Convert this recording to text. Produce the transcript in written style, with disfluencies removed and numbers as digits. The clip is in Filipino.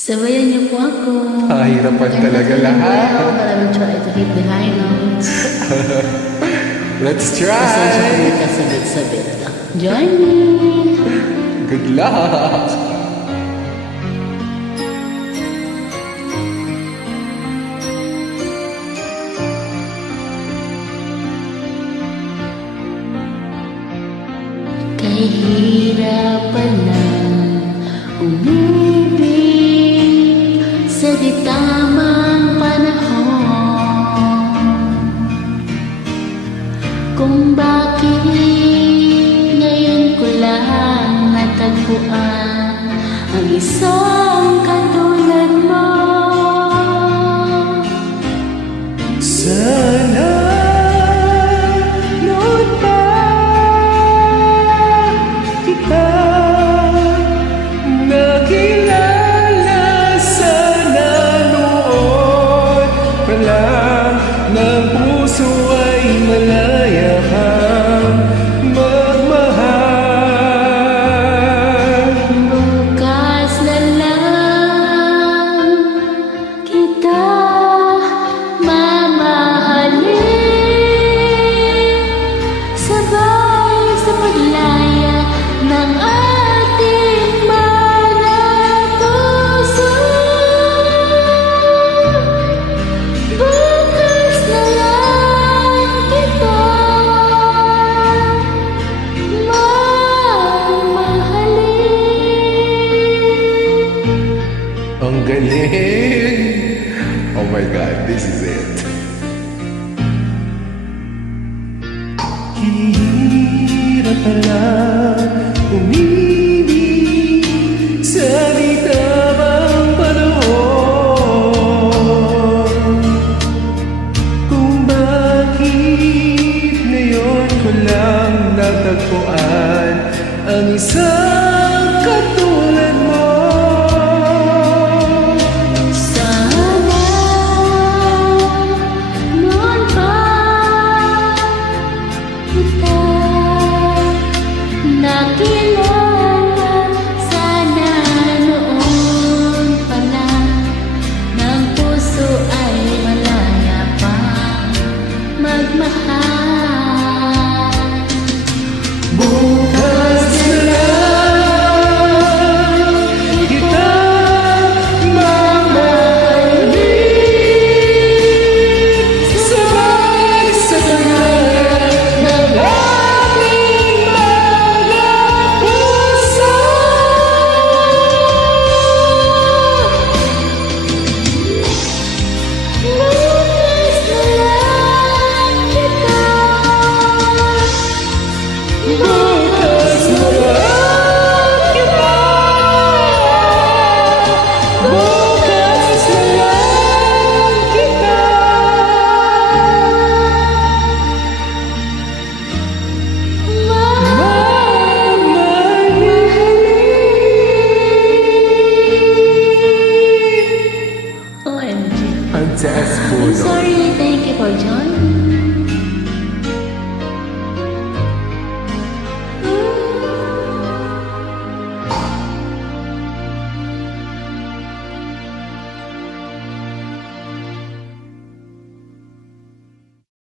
Sabayan niyo po ako. Hirapan talaga lahat. But I will try to hit the high notes. Let's Pasensya try. po may kasabit-sabit. Join me. Good luck. Kahirapan lang umibig sa di tamang panahon. Kung bakit ngayon ko lang natagpuan ang isang katulad mo. Sana noon pa kita nakilala. Sana noon pa lang ng puso ay malaya kang magmahal. Bukas na lang kita mamahalin, sabay sa paglaya ng ating mga puso. Bukas na lang kita mamahalin. Ang galing! Oh my God, this is it. Hirap pala umibig sa di